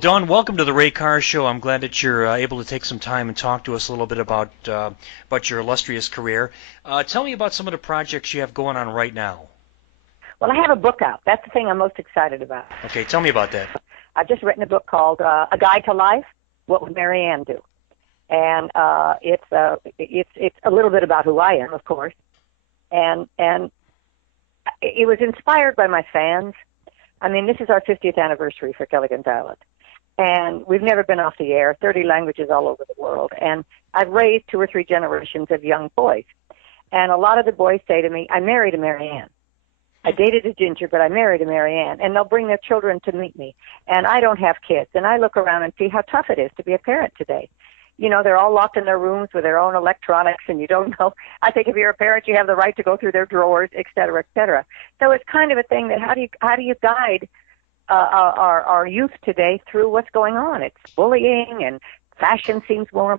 Don, welcome to the Ray Carr Show. I'm glad that you're able to take some time and talk to us a little bit about your illustrious career. Tell me about some of the projects you have going on right now. Well, I have a book out. That's the thing I'm most excited about. Okay, tell me about that. I've just written a book called A Guide to Life, What Would Mary Ann Do? And it's a little bit about who I am, of course. And it was inspired by my fans. I mean, this is our 50th anniversary for Gilligan's Island. And we've never been off the air, 30 languages all over the world. And I've raised 2 or 3 generations of young boys. And a lot of the boys say to me, I married a Mary Ann. I dated a Ginger, but I married a Mary Ann. And they'll bring their children to meet me. And I don't have kids. And I look around and see how tough it is to be a parent today. You know, they're all locked in their rooms with their own electronics, and you don't know. I think if you're a parent, you have the right to go through their drawers, et cetera, et cetera. So it's kind of a thing that how do you guide our youth today through what's going on? It's bullying, and fashion seems more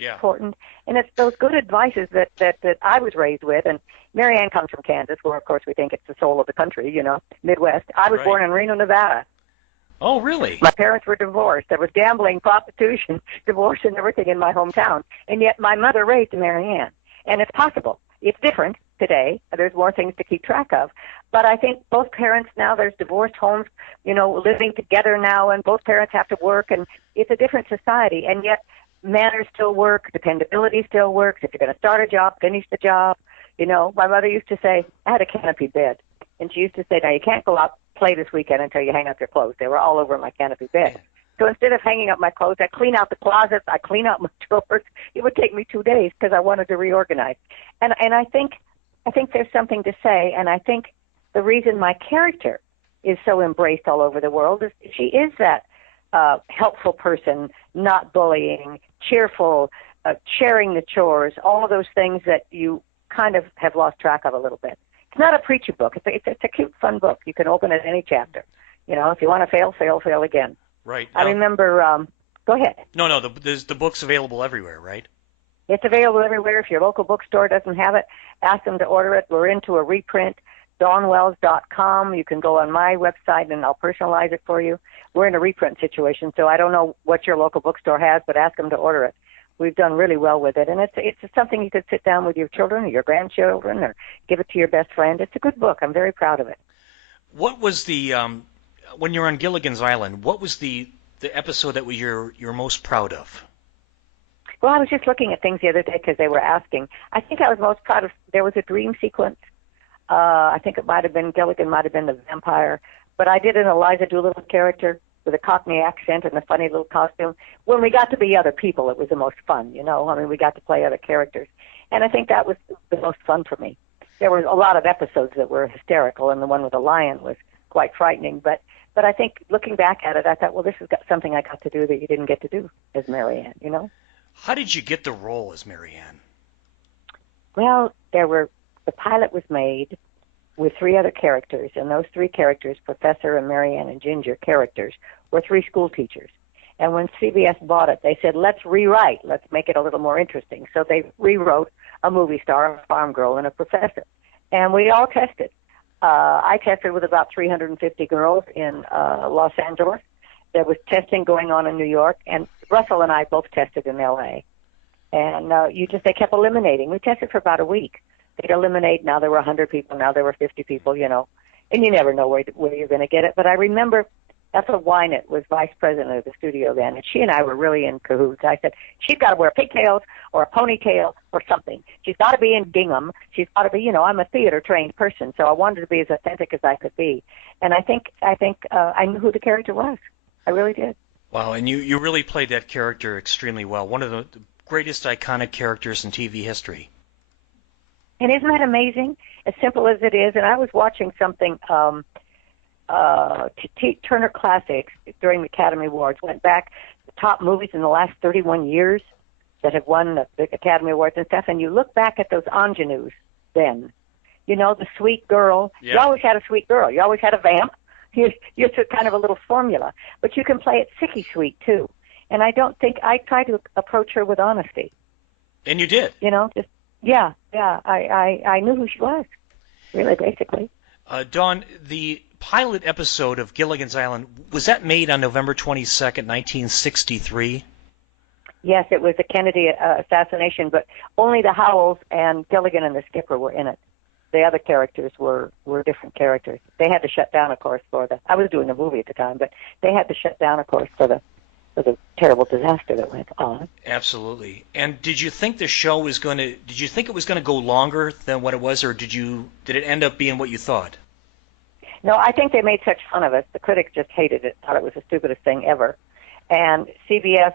important. And it's those good advices that I was raised with. And Mary Ann comes from Kansas, where, of course, we think it's the soul of the country, you know, Midwest. I was born in Reno, Nevada. Oh, really? My parents were divorced. There was gambling, prostitution, divorce, and everything in my hometown. And yet my mother raised Mary Ann. And it's possible. It's different today. There's more things to keep track of. But I think both parents now, there's divorced homes, you know, living together now, and both parents have to work, and it's a different society. And yet manners still work, dependability still works. If you're going to start a job, finish the job. You know, my mother used to say, I had a canopy bed. And she used to say, now you can't go out play this weekend until you hang up your clothes. They were all over my canopy bed. So instead of hanging up my clothes, I clean out the closets, I clean out my drawers. It would take me 2 days because I wanted to reorganize. And I think there's something to say, and I think the reason my character is so embraced all over the world is she is that helpful person, not bullying, cheerful, sharing the chores, all of those things that you kind of have lost track of a little bit. It's not a preachy book. It's a cute, fun book. You can open it any chapter. You know, if you want to fail, fail, fail again. Right. I remember, go ahead. No, the book's available everywhere, right? It's available everywhere. If your local bookstore doesn't have it, ask them to order it. We're into a reprint, dawnwells.com. You can go on my website, and I'll personalize it for you. We're in a reprint situation, so I don't know what your local bookstore has, but ask them to order it. We've done really well with it, and it's something you could sit down with your children or your grandchildren or give it to your best friend. It's a good book. I'm very proud of it. What was the when you were on Gilligan's Island? What was the episode that you're most proud of? Well, I was just looking at things the other day because they were asking. I think I was most proud of. There was a dream sequence. I think it might have been Gilligan, might have been the vampire, but I did an Eliza Doolittle character with a Cockney accent and a funny little costume. When we got to be other people, it was the most fun, you know. I mean, we got to play other characters. And I think that was the most fun for me. There were a lot of episodes that were hysterical, and the one with the lion was quite frightening. But I think looking back at it, I thought, well, this is something I got to do that you didn't get to do as Mary Ann, you know. How did you get the role as Mary Ann? Well, the pilot was made with 3 other characters, and those 3 characters, Professor and Mary Ann and Ginger characters, were 3 school teachers. And when CBS bought it, they said, let's rewrite, let's make it a little more interesting. So they rewrote a movie star, a farm girl, and a professor. And we all tested. I tested with about 350 girls in Los Angeles. There was testing going on in New York, and Russell and I both tested in L.A. And they kept eliminating. We tested for about a week. They'd eliminate. Now there were 100 people. Now there were 50 people, you know. And you never know where you're going to get it. But I remember Ethel Wynett was vice president of the studio then, and she and I were really in cahoots. I said, she's got to wear pigtails or a ponytail or something. She's got to be in gingham. She's got to be, you know, I'm a theater-trained person, so I wanted to be as authentic as I could be. And I think I knew who the character was. I really did. Wow, and you really played that character extremely well. One of the greatest iconic characters in TV history. And isn't that amazing? As simple as it is. And I was watching something, Turner Classics during the Academy Awards, went back the top movies in the last 31 years that have won the Academy Awards and stuff, and you look back at those ingenues then. You know, the sweet girl. Yeah. You always had a sweet girl. You always had a vamp. It's kind of a little formula. But you can play it sicky sweet, too. And I tried to approach her with honesty. And you did. You know, just, yeah. I knew who she was, really, basically. Dawn, the pilot episode of Gilligan's Island, was that made on November 22nd, 1963? Yes, it was a Kennedy assassination, but only the Howells and Gilligan and the skipper were in it. The other characters were different characters. They had to shut down, of course, I was doing a movie at the time, but they had to shut down, of course, for the terrible disaster that went on. Absolutely. And did you think the show was going to? Did you think it was going to go longer than what it was, or did it end up being what you thought? No, I think they made such fun of us. The critics just hated it, thought it was the stupidest thing ever. And CBS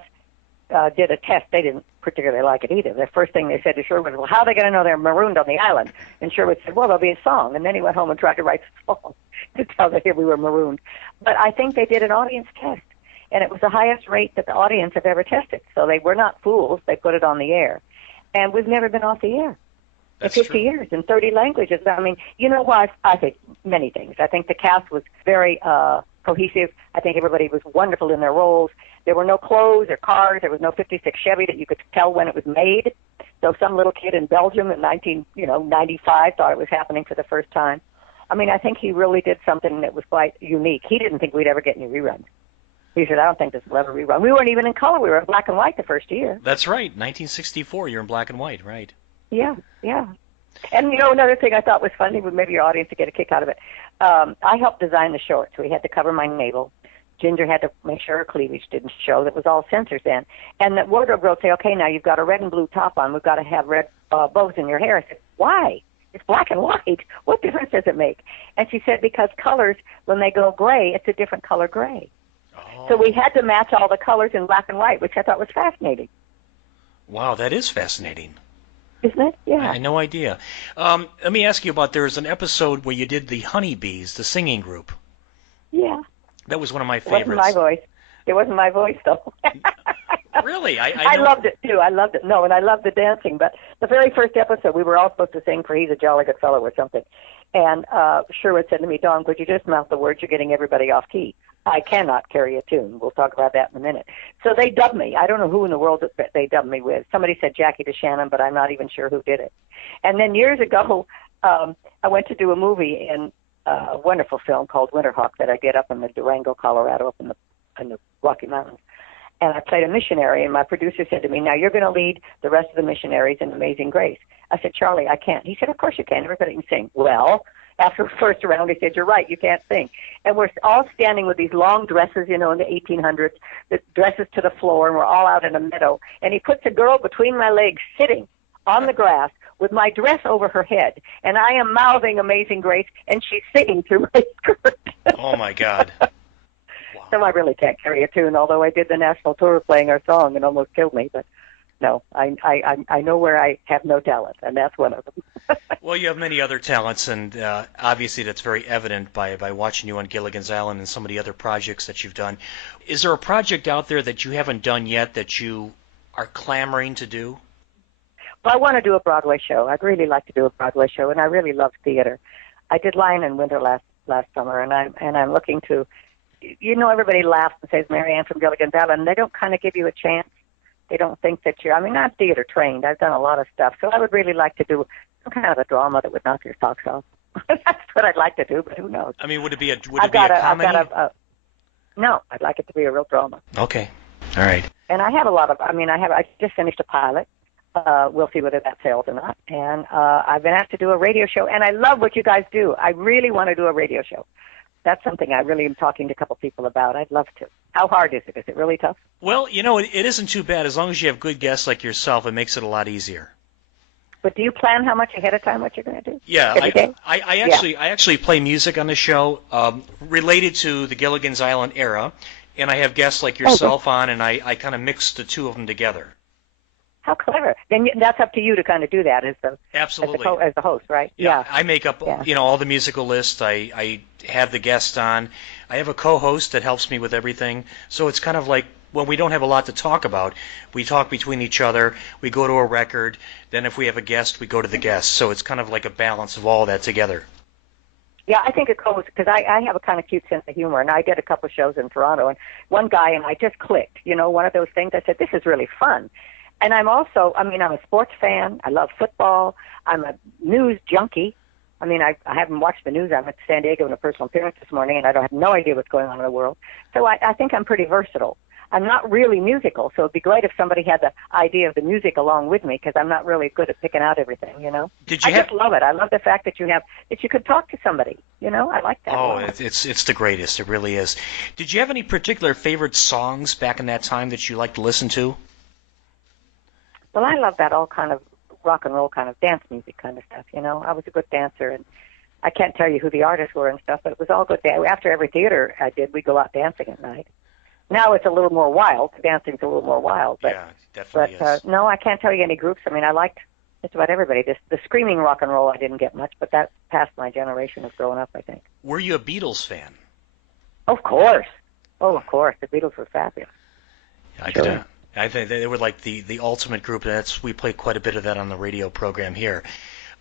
did a test. They didn't particularly like it either. The first thing they said to Sherwood was, well, how are they going to know they're marooned on the island? And Sherwood said, well, there'll be a song. And then he went home and tried to write the song to tell that we were marooned. But I think they did an audience test, and it was the highest rate that the audience have ever tested. So they were not fools. They put it on the air. And we've never been off the air. That's in 50 true. years, in 30 languages. I mean, you know why? I think many things. I think the cast was very cohesive. I think everybody was wonderful in their roles. There were no clothes or cars. There was no 56 Chevy that you could tell when it was made. So some little kid in Belgium in 1995 thought it was happening for the first time. I mean, I think he really did something that was quite unique. He didn't think we'd ever get any reruns. He said, I don't think this will ever rerun. We weren't even in color. We were in black and white the first year. That's right. 1964. You're in black and white, right? Yeah, yeah. And, another thing I thought was funny, maybe your audience would get a kick out of it. I helped design the shorts. We had to cover my navel. Ginger had to make sure her cleavage didn't show. That was all censors then. And the wardrobe girl would say, okay, now you've got a red and blue top on. We've got to have red bows in your hair. I said, why? It's black and white. What difference does it make? And she said, because colors, when they go gray, it's a different color gray. Oh. So we had to match all the colors in black and white, which I thought was fascinating. Wow, that is fascinating. Isn't it? Yeah. I had no idea. Let me ask you about, there was an episode where you did the Honeybees, the singing group. Yeah. That was one of my It wasn't favorites. my voice. It wasn't my voice, though. Really? I know. loved it, too. I loved it. No, and I loved the dancing. But the very first episode, we were all supposed to sing for He's a Jolly Good Fellow or something. And Sherwood said to me, Dawn, could you just mouth the words? You're getting everybody off key. I cannot carry a tune. We'll talk about that in a minute. So they dubbed me. I don't know who in the world that they dubbed me with. Somebody said Jackie DeShannon, but I'm not even sure who did it. And then years ago, I went to do a movie in a wonderful film called Winterhawk that I did up in the Durango, Colorado, up in the Rocky Mountains. And I played a missionary, and my producer said to me, now you're going to lead the rest of the missionaries in Amazing Grace. I said, Charlie, I can't. He said, of course you can. Everybody can sing. Well, after the first round, he said, you're right, you can't sing. And we're all standing with these long dresses, in the 1800s, the dresses to the floor, and we're all out in a meadow. And he puts a girl between my legs sitting on the grass with my dress over her head, and I am mouthing Amazing Grace, and she's singing through my skirt. Oh, my God. Wow. So I really can't carry a tune, although I did the national tour playing our song and almost killed me. But no, I know where I have no talent, and that's one of them. Well, you have many other talents, and obviously that's very evident by watching you on Gilligan's Island and some of the other projects that you've done. Is there a project out there that you haven't done yet that you are clamoring to do? Well, I want to do a Broadway show. I'd really like to do a Broadway show, and I really love theater. I did Lion in Winter last summer, and I'm looking to, everybody laughs and says Mary Ann from Gilligan's Island, and they don't kind of give you a chance. They don't think that I'm theater trained. I've done a lot of stuff, so I would really like to do some kind of a drama that would knock your socks off. That's what I'd like to do, but who knows? I mean, would it be a comedy? No, I'd like it to be a real drama. Okay, all right. And I have a lot of. I just finished a pilot. We'll see whether that fails or not. And I've been asked to do a radio show, and I love what you guys do. I really want to do a radio show. That's something I really am talking to a couple people about. I'd love to. How hard is it? Is it really tough? Well, it isn't too bad. As long as you have good guests like yourself, it makes it a lot easier. But do you plan how much ahead of time what you're going to do? Yeah, I actually play music on the show related to the Gilligan's Island era, and I have guests like yourself on, and I kind of mix the two of them together. How clever! Then that's up to you to kind of do that as the host, right? Yeah. I make up all the musical lists. I have the guests on. I have a co-host that helps me with everything. So it's kind of like when we don't have a lot to talk about, we talk between each other. We go to a record. Then if we have a guest, we go to the guest. So it's kind of like a balance of all that together. Yeah, I think a co-host, because I have a kind of cute sense of humor, and I did a couple of shows in Toronto, and one guy and I just clicked. One of those things. I said, this is really fun. And I'm also, I'm a sports fan. I love football. I'm a news junkie. I mean, I haven't watched the news. I'm at San Diego in a personal appearance this morning, and I don't have no idea what's going on in the world. So I think I'm pretty versatile. I'm not really musical, so it'd be great if somebody had the idea of the music along with me, because I'm not really good at picking out everything, you know. I just love it. I love the fact that you could talk to somebody, you know. I like that. Oh, it's the greatest. It really is. Did you have any particular favorite songs back in that time that you liked to listen to? Well, I love that all kind of rock and roll kind of dance music kind of stuff, you know. I was a good dancer, and I can't tell you who the artists were and stuff, but it was all good. After every theater I did, we'd go out dancing at night. Now it's a little more wild. Dancing's a little more wild. But, yeah, definitely is. No, I can't tell you any groups. I mean, I liked just about everybody. The screaming rock and roll I didn't get much, but that passed my generation of growing up, I think. Were you a Beatles fan? Of course. Oh, of course. The Beatles were fabulous. I think they were like the ultimate group, and we play quite a bit of that on the radio program here.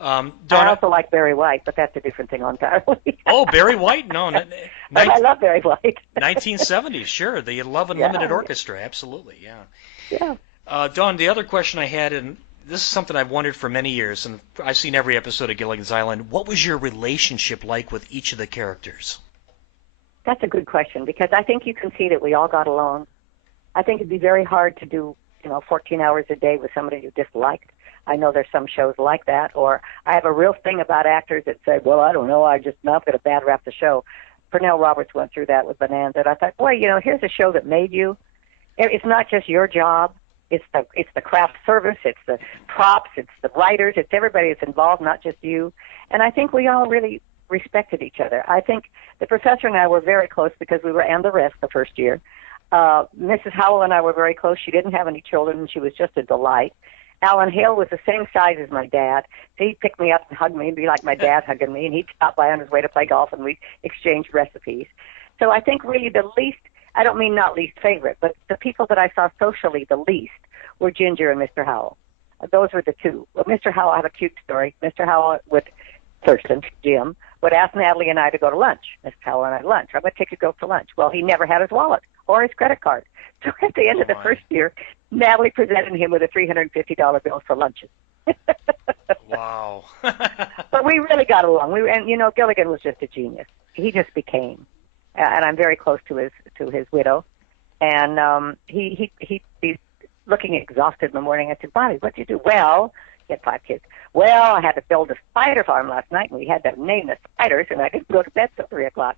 I also like Barry White, but that's a different thing entirely. Oh, Barry White? No. I love Barry White. 1970s, sure. The Love Unlimited Orchestra, absolutely, yeah. Yeah. Dawn, the other question I had, and this is something I've wondered for many years, and I've seen every episode of Gilligan's Island, what was your relationship like with each of the characters? That's a good question, because I think you can see that we all got along. I think it'd be very hard to do, 14 hours a day with somebody you disliked. I know there's some shows like that, or I have a real thing about actors that say, well, I don't know, now I've got to bad rap the show. Pernell Roberts went through that with Bonanza, and I thought, boy, here's a show that made you. It's not just your job. It's the craft service. It's the props. It's the writers. It's everybody that's involved, not just you. And I think we all really respected each other. I think the professor and I were very close because we were and the rest the first year. Mrs. Howell and I were very close. She didn't have any children, and she was just a delight. Alan Hale was the same size as my dad. So he'd pick me up and hug me and be like my dad hugging me, and he'd stop by on his way to play golf, and we'd exchange recipes. So I think really the least, I don't mean not least favorite, but the people that I saw socially the least were Ginger and Mr. Howell. Those were the two. Well, Mr. Howell, I have a cute story. Mr. Howell with Thurston, Jim, would ask Natalie and I to go to lunch. Mr. Howell and I to lunch. I'm going to take you to go for lunch. Well, he never had his wallet or his credit card. So at the end of the first year, Natalie presented him with a $350 bill for lunches. Wow. But we really got along. Gilligan was just a genius. He just became, and I'm very close to his widow. And he'd be looking exhausted in the morning. I said, Bobby, what'd you do? Well, he had 5 kids. Well, I had to build a spider farm last night, and we had to name the spiders, and I didn't go to bed till 3 o'clock.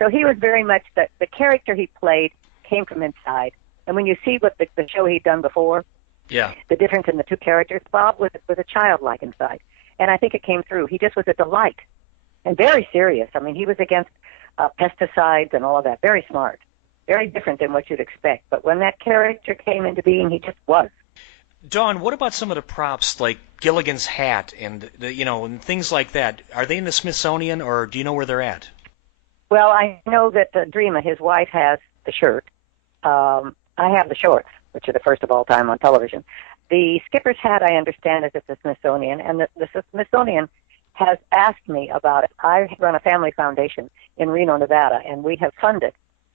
So he was very much the character he played came from inside. And when you see what the show he'd done before, the difference in the two characters, Bob was a childlike inside. And I think it came through. He just was a delight and very serious. I mean, he was against pesticides and all of that. Very smart. Very different than what you'd expect. But when that character came into being, he just was. Dawn, what about some of the props like Gilligan's hat and and things like that? Are they in the Smithsonian, or do you know where they're at? Well, I know that Dreama, his wife, has the shirt. I have the shorts, which are the first of all time on television. The skipper's hat, I understand, is at the Smithsonian, and the Smithsonian has asked me about it. I run a family foundation in Reno, Nevada, and we have funded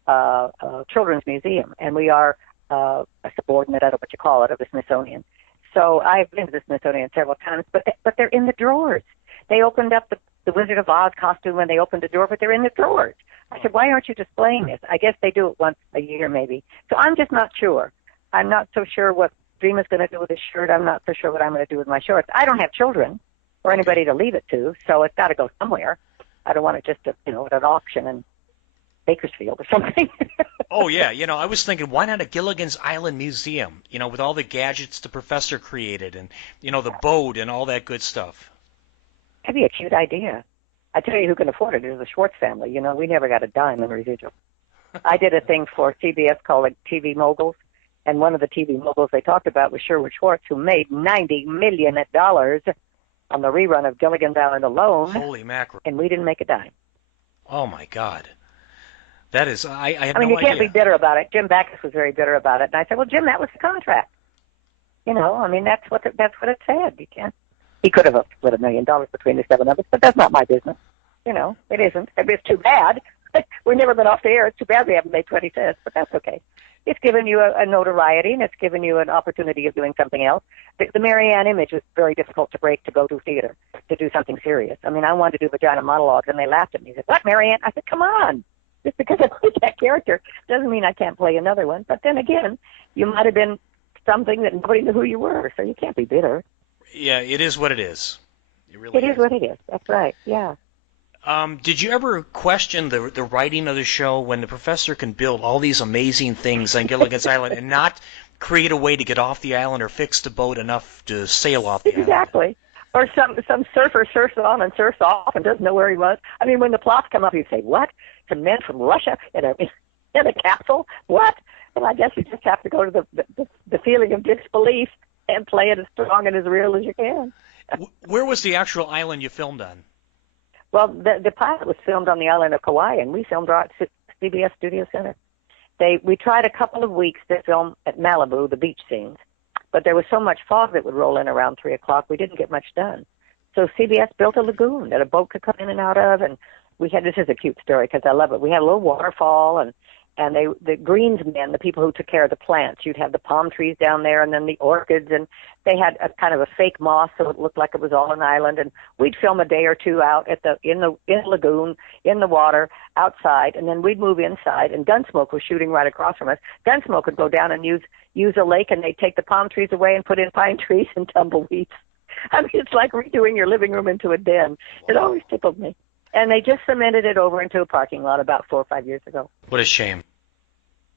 a children's museum, and we are a subordinate, I don't know what you call it, of the Smithsonian. So I've been to the Smithsonian several times, but they're in the drawers. They opened up the Wizard of Oz costume when they opened the door, but they're in the drawers. I said, why aren't you displaying this? I guess they do it once a year maybe. So I'm just not sure. I'm not so sure what Dreama's going to do with his shirt. I'm not so sure what I'm going to do with my shorts. I don't have children or anybody to leave it to, so it's got to go somewhere. I don't want it just at an auction in Bakersfield or something. Oh, yeah. I was thinking, why not a Gilligan's Island museum, with all the gadgets the professor created and, the boat and all that good stuff. That'd be a cute idea. I tell you who can afford it is the Schwartz family. We never got a dime in residual. I did a thing for CBS called TV Moguls, and one of the TV moguls they talked about was Sherwood Schwartz, who made $90 million on the rerun of Gilligan's Island alone. Holy mackerel. And we didn't make a dime. Oh, my God. That is, I have no idea. I mean, you can't be bitter about it. Jim Backus was very bitter about it. And I said, well, Jim, that was the contract. That's what it said. You can't. He could have split $1 million between the 7 of us, but that's not my business. It isn't. It's too bad. We've never been off the air. It's too bad we haven't made 25th, but that's okay. It's given you a notoriety, and it's given you an opportunity of doing something else. The Marianne image was very difficult to break to go to theater, to do something serious. I mean, I wanted to do vagina monologues, and they laughed at me. They said, "What, Marianne?" I said, "Come on. Just because I played that character doesn't mean I can't play another one." But then again, you might have been something that nobody knew who you were, so you can't be bitter. Yeah, it is what it is. It really It is what it is. That's right. Yeah. Did you ever question the writing of the show when the professor can build all these amazing things on Gilligan's Island and not create a way to get off the island or fix the boat enough to sail off the island? Exactly. Or some surfer surfs on and surfs off and doesn't know where he was. I mean, when the plots come up, you say, "What? Some men from Russia in a capsule? What?" And I guess you just have to go to the feeling of disbelief and play it as strong and as real as you can. Where was the actual island you filmed on? Well, the pilot was filmed on the island of Kauai, and we filmed right at CBS Studio Center. We tried a couple of weeks to film at Malibu, the beach scenes, but there was so much fog that would roll in around 3 o'clock, we didn't get much done. So CBS built a lagoon that a boat could come in and out of, and this is a cute story because I love it. We had a little waterfall, and the greensmen, the people who took care of the plants, you'd have the palm trees down there and then the orchids, and they had a kind of a fake moss so it looked like it was all an island, and we'd film a day or two out in the lagoon, in the water, outside, and then we'd move inside, and Gunsmoke was shooting right across from us. Gunsmoke would go down and use a lake, and they'd take the palm trees away and put in pine trees and tumbleweeds. I mean, it's like redoing your living room into a den. It always tickled me. And they just cemented it over into a parking lot about 4 or 5 years ago. What a shame.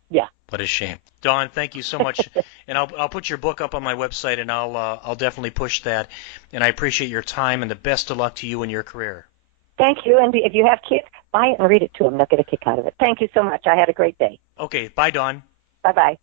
Yeah. What a shame. Dawn, thank you so much. And I'll put your book up on my website, and I'll definitely push that. And I appreciate your time, and the best of luck to you in your career. Thank you. And if you have kids, buy it and read it to them. They'll get a kick out of it. Thank you so much. I had a great day. Okay. Bye, Dawn. Bye-bye.